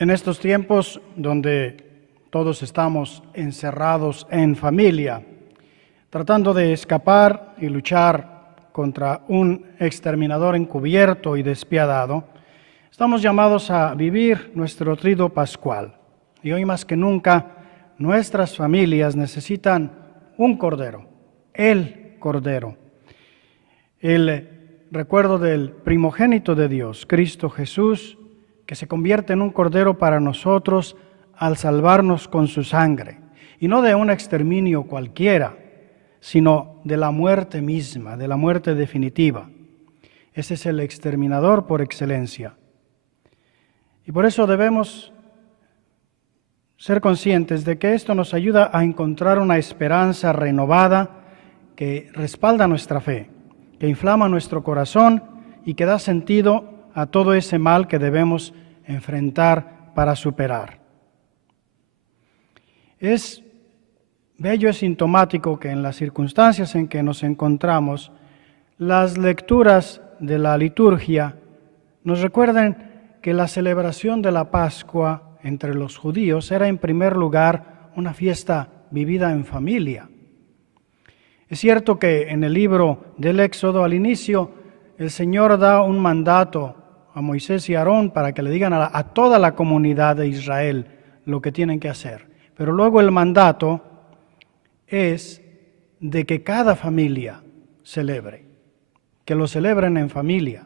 En estos tiempos donde todos estamos encerrados en familia, tratando de escapar y luchar contra un exterminador encubierto y despiadado, estamos llamados a vivir nuestro triduo pascual. Y hoy más que nunca, nuestras familias necesitan un cordero, el cordero. El recuerdo del primogénito de Dios, Cristo Jesús, que se convierte en un cordero para nosotros al salvarnos con su sangre. Y no de un exterminio cualquiera, sino de la muerte misma, de la muerte definitiva. Ese es el exterminador por excelencia. Y por eso debemos ser conscientes de que esto nos ayuda a encontrar una esperanza renovada que respalda nuestra fe, que inflama nuestro corazón y que da sentido a todo ese mal que debemos enfrentar para superar. Es bello y sintomático que en las circunstancias en que nos encontramos, las lecturas de la liturgia nos recuerden que la celebración de la Pascua entre los judíos era en primer lugar una fiesta vivida en familia. Es cierto que en el libro del Éxodo al inicio el Señor da un mandato a Moisés y a Aarón para que le digan a toda la comunidad de Israel lo que tienen que hacer. Pero luego el mandato es de que cada familia celebre, que lo celebren en familia.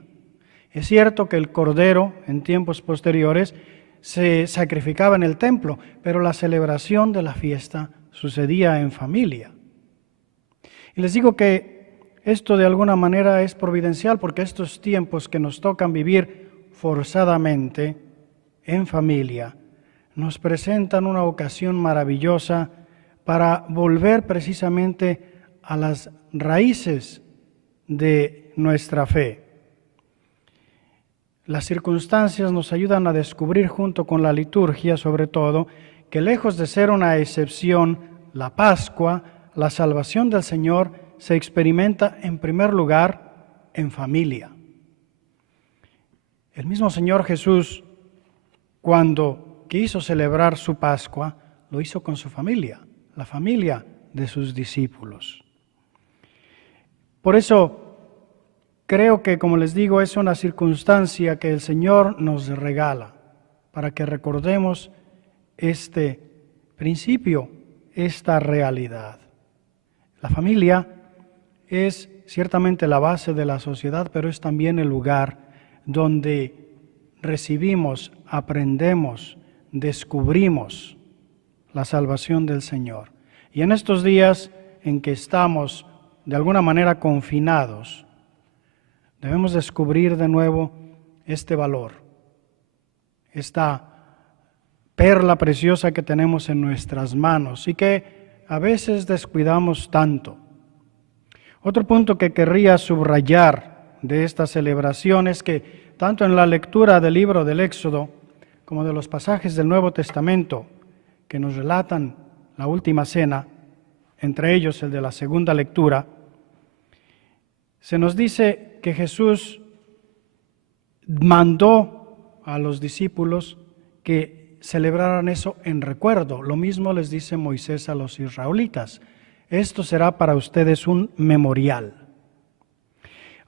Es cierto que el cordero en tiempos posteriores se sacrificaba en el templo, pero la celebración de la fiesta sucedía en familia. Y les digo que esto de alguna manera es providencial porque estos tiempos que nos tocan vivir forzadamente en familia nos presentan una ocasión maravillosa para volver precisamente a las raíces de nuestra fe. Las circunstancias nos ayudan a descubrir junto con la liturgia, sobre todo, que lejos de ser una excepción, la Pascua, la salvación del Señor, se experimenta en primer lugar en familia. El mismo Señor Jesús, cuando quiso celebrar su Pascua, lo hizo con su familia, la familia de sus discípulos. Por eso, creo que, como les digo, es una circunstancia que el Señor nos regala para que recordemos este principio, esta realidad. La familia es ciertamente la base de la sociedad, pero es también el lugar donde recibimos, aprendemos, descubrimos la salvación del Señor. Y en estos días en que estamos de alguna manera confinados, debemos descubrir de nuevo este valor, esta perla preciosa que tenemos en nuestras manos y que a veces descuidamos tanto. Otro punto que querría subrayar de esta celebración es que tanto en la lectura del libro del Éxodo como de los pasajes del Nuevo Testamento que nos relatan la última cena, entre ellos el de la segunda lectura, se nos dice que Jesús mandó a los discípulos que celebraran eso en recuerdo. Lo mismo les dice Moisés a los israelitas. Esto será para ustedes un memorial.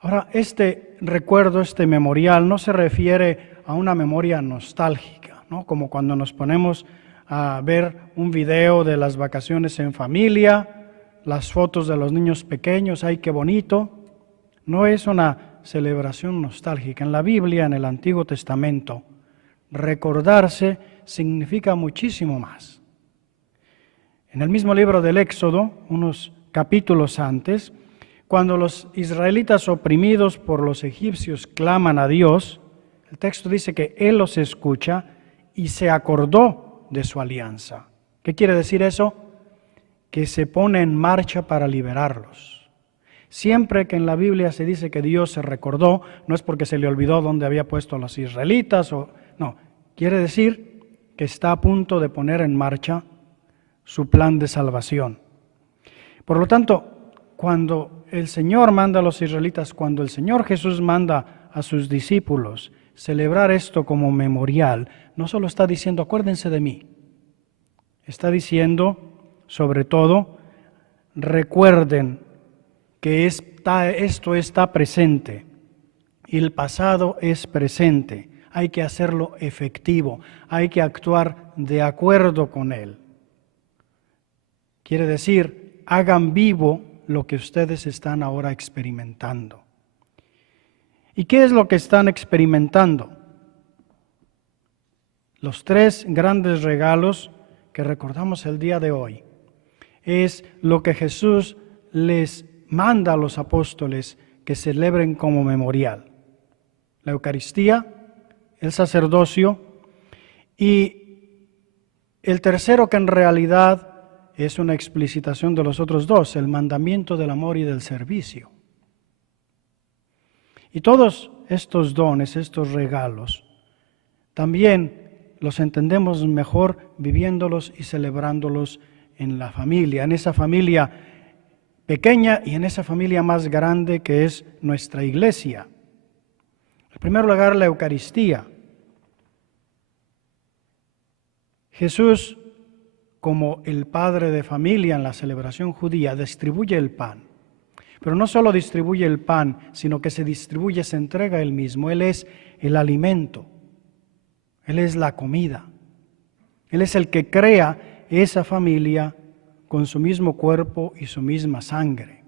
Ahora, este recuerdo, este memorial, no se refiere a una memoria nostálgica, ¿no? Como cuando nos ponemos a ver un video de las vacaciones en familia, las fotos de los niños pequeños, ¡ay, qué bonito! No es una celebración nostálgica. En la Biblia, en el Antiguo Testamento, recordarse significa muchísimo más. En el mismo libro del Éxodo, unos capítulos antes, cuando los israelitas oprimidos por los egipcios claman a Dios, el texto dice que Él los escucha y se acordó de su alianza. ¿Qué quiere decir eso? Que se pone en marcha para liberarlos. Siempre que en la Biblia se dice que Dios se recordó, no es porque se le olvidó dónde había puesto a los israelitas, no, quiere decir que está a punto de poner en marcha su plan de salvación. Por lo tanto, cuando el Señor manda a los israelitas, cuando el Señor Jesús manda a sus discípulos celebrar esto como memorial, no solo está diciendo, acuérdense de mí, está diciendo, sobre todo, recuerden que esto está presente y el pasado es presente. Hay que hacerlo efectivo, hay que actuar de acuerdo con él. Quiere decir, hagan vivo lo que ustedes están ahora experimentando. ¿Y qué es lo que están experimentando? Los 3 grandes regalos que recordamos el día de hoy es lo que Jesús les manda a los apóstoles que celebren como memorial. La Eucaristía, el sacerdocio y el tercero, que en realidad es una explicitación de los otros 2, el mandamiento del amor y del servicio. Y todos estos dones, estos regalos, también los entendemos mejor viviéndolos y celebrándolos en la familia, en esa familia pequeña y en esa familia más grande que es nuestra iglesia. En primer lugar, la Eucaristía. Jesús, como el padre de familia en la celebración judía, distribuye el pan. Pero no solo distribuye el pan, sino que se distribuye, se entrega él mismo. Él es el alimento. Él es la comida. Él es el que crea esa familia con su mismo cuerpo y su misma sangre.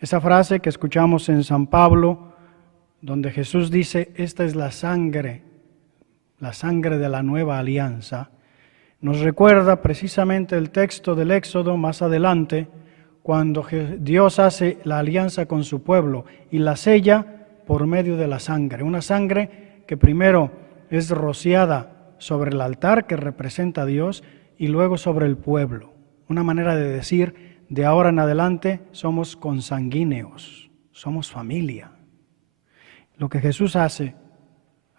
Esa frase que escuchamos en San Pablo, donde Jesús dice, esta es la sangre de la nueva alianza, nos recuerda precisamente el texto del Éxodo más adelante, cuando Dios hace la alianza con su pueblo y la sella por medio de la sangre. Una sangre que primero es rociada sobre el altar que representa a Dios y luego sobre el pueblo. Una manera de decir, de ahora en adelante somos consanguíneos, somos familia. Lo que Jesús hace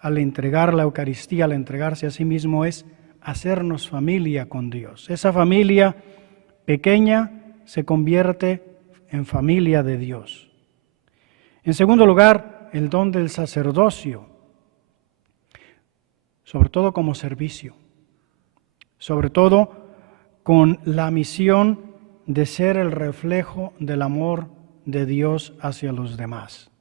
al entregar la Eucaristía, al entregarse a sí mismo, es hacernos familia con Dios. Esa familia pequeña se convierte en familia de Dios. En segundo lugar, el don del sacerdocio, sobre todo como servicio, sobre todo con la misión de ser el reflejo del amor de Dios hacia los demás.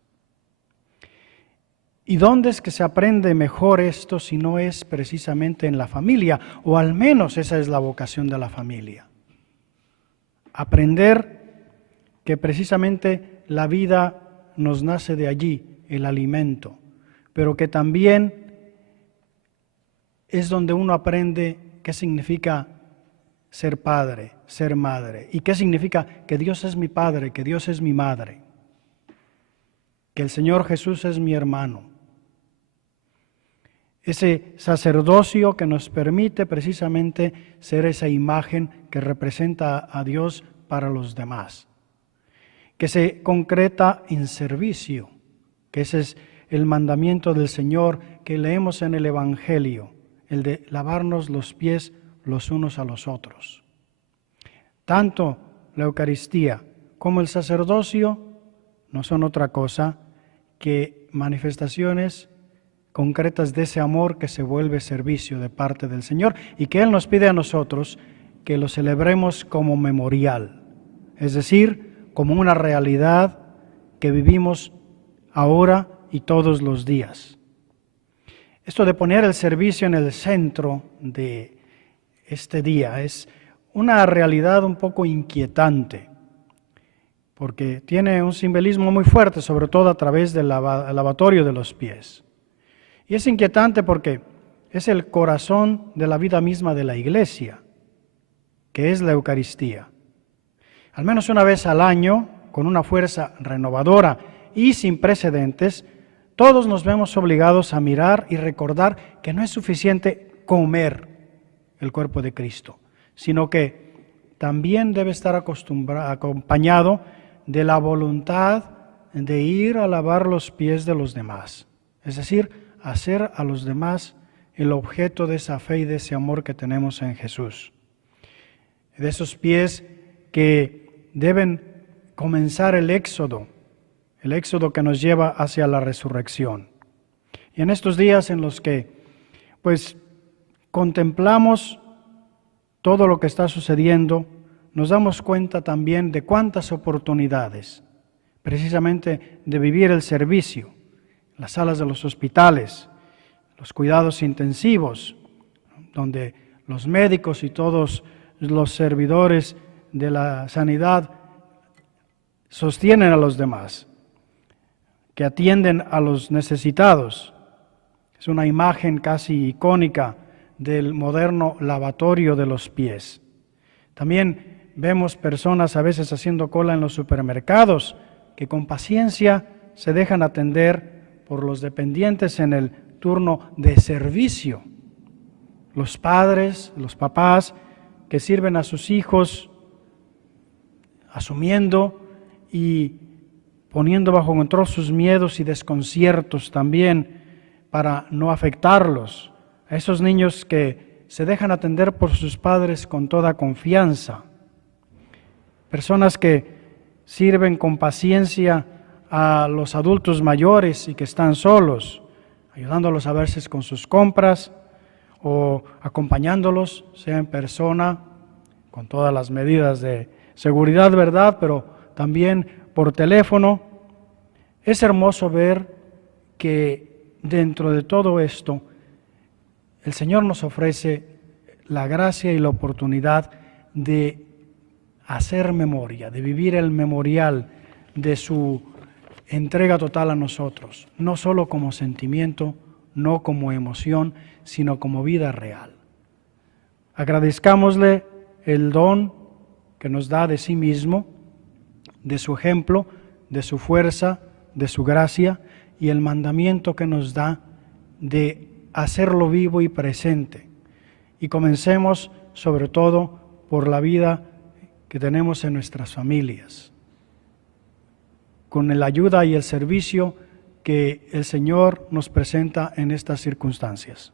¿Y dónde es que se aprende mejor esto si no es precisamente en la familia? O al menos esa es la vocación de la familia. Aprender que precisamente la vida nos nace de allí, el alimento, pero que también es donde uno aprende qué significa ser padre, ser madre, y qué significa que Dios es mi padre, que Dios es mi madre, que el Señor Jesús es mi hermano. Ese sacerdocio que nos permite precisamente ser esa imagen que representa a Dios para los demás, que se concreta en servicio, que ese es el mandamiento del Señor que leemos en el Evangelio, el de lavarnos los pies los unos a los otros. Tanto la Eucaristía como el sacerdocio no son otra cosa que manifestaciones concretas de ese amor que se vuelve servicio de parte del Señor y que Él nos pide a nosotros que lo celebremos como memorial, es decir, como una realidad que vivimos ahora y todos los días. Esto de poner el servicio en el centro de este día es una realidad un poco inquietante, porque tiene un simbolismo muy fuerte, sobre todo a través del lavatorio de los pies. Y es inquietante porque es el corazón de la vida misma de la Iglesia, que es la Eucaristía. Al menos una vez al año, con una fuerza renovadora y sin precedentes, todos nos vemos obligados a mirar y recordar que no es suficiente comer el cuerpo de Cristo, sino que también debe estar acompañado de la voluntad de ir a lavar los pies de los demás, es decir, hacer a los demás el objeto de esa fe y de ese amor que tenemos en Jesús. De esos pies que deben comenzar el éxodo que nos lleva hacia la resurrección. Y en estos días en los que pues contemplamos todo lo que está sucediendo, nos damos cuenta también de cuántas oportunidades, precisamente de vivir el servicio, las salas de los hospitales, los cuidados intensivos, donde los médicos y todos los servidores de la sanidad sostienen a los demás, que atienden a los necesitados. Es una imagen casi icónica del moderno lavatorio de los pies. También vemos personas a veces haciendo cola en los supermercados que con paciencia se dejan atender por los dependientes en el turno de servicio. Los padres, los papás que sirven a sus hijos asumiendo y poniendo bajo control sus miedos y desconciertos también para no afectarlos. A esos niños que se dejan atender por sus padres con toda confianza. Personas que sirven con paciencia a los adultos mayores y que están solos, ayudándolos a veces con sus compras o acompañándolos, sea en persona, con todas las medidas de seguridad, ¿verdad? Pero también por teléfono. Es hermoso ver que dentro de todo esto, el Señor nos ofrece la gracia y la oportunidad de hacer memoria, de vivir el memorial de su entrega total a nosotros, no solo como sentimiento, no como emoción, sino como vida real. Agradezcámosle el don que nos da de sí mismo, de su ejemplo, de su fuerza, de su gracia y el mandamiento que nos da de hacerlo vivo y presente. Y comencemos sobre todo por la vida que tenemos en nuestras familias, con la ayuda y el servicio que el Señor nos presenta en estas circunstancias.